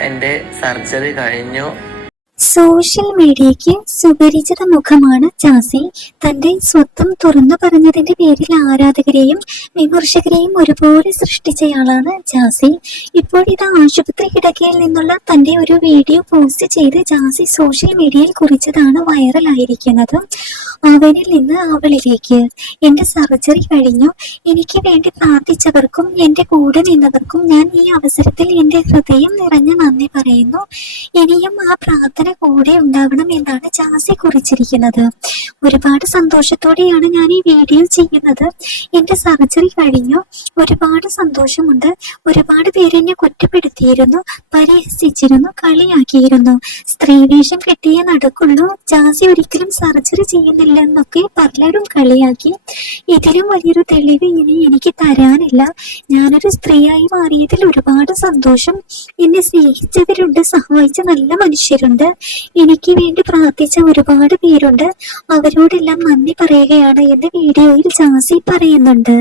എന്റെ സർജറി കഴിഞ്ഞു. സോഷ്യൽ മീഡിയയ്ക്ക് സുപരിചിത മുഖമാണ് ചാസി തന്റെ സ്വത്വം തുറന്നു പറഞ്ഞതിന്റെ പേരിൽ ആരാധകരെയും വിമർശകരെയും ഒരുപോലെ സൃഷ്ടിച്ചയാളാണ് ജാസി ഇപ്പോഴിത് ആശുപത്രി കിടക്കയിൽ നിന്നുള്ള തന്റെ ഒരു വീഡിയോ പോസ്റ്റ് ചെയ്ത് ജാസി സോഷ്യൽ മീഡിയയിൽ കുറിച്ചതാണ് വൈറലായിരിക്കുന്നത്. അവനിൽ നിന്ന് അവളിലേക്ക്. എന്റെ സർജറി കഴിഞ്ഞു. എനിക്ക് വേണ്ടി പ്രാർത്ഥിച്ചവർക്കും എന്റെ കൂടെ നിന്നവർക്കും ഞാൻ ഈ അവസരത്തിൽ എന്റെ ഹൃദയം നിറഞ്ഞ നന്ദി പറയുന്നു. ഇനിയും ആ പ്രാർത്ഥന കൂടെ ഉണ്ടാവണം എന്നാണ് ജാസി കുറിച്ചിരിക്കുന്നത്. ഒരുപാട് സന്തോഷത്തോടെയാണ് ഞാൻ ഈ വീഡിയോ ചെയ്യുന്നത്. എന്റെ സർജറി കഴിഞ്ഞു. ഒരുപാട് സന്തോഷമുണ്ട്. ഒരുപാട് പേര് എന്നെ കുറ്റപ്പെടുത്തിയിരുന്നു പരിഹസിച്ചിരുന്നു കളിയാക്കിയിരുന്നു. സ്ത്രീവേഷം കെട്ടിയേ നടക്കുള്ളൂ ജാസി ഒരിക്കലും സർജറി ചെയ്യുന്നില്ലെന്നൊക്കെ പലരും കളിയാക്കി. ഇതിലും വലിയൊരു തെളിവ് ഇനി എനിക്ക് തരാനില്ല. ഞാനൊരു സ്ത്രീയായി മാറിയതിൽ ഒരുപാട് സന്തോഷം. എന്നെ സ്നേഹിച്ചവരുണ്ട് സഹായിച്ച നല്ല മനുഷ്യരുണ്ട്. എനിക്ക് വേണ്ടി പ്രാർത്ഥിച്ച ഒരുപാട് പേരുണ്ട്. അവരോടെല്ലാം നന്ദി പറയുകയാണ്. എന്ന് വീഡിയോയിൽ ജാസി പറയുന്നുണ്ട്.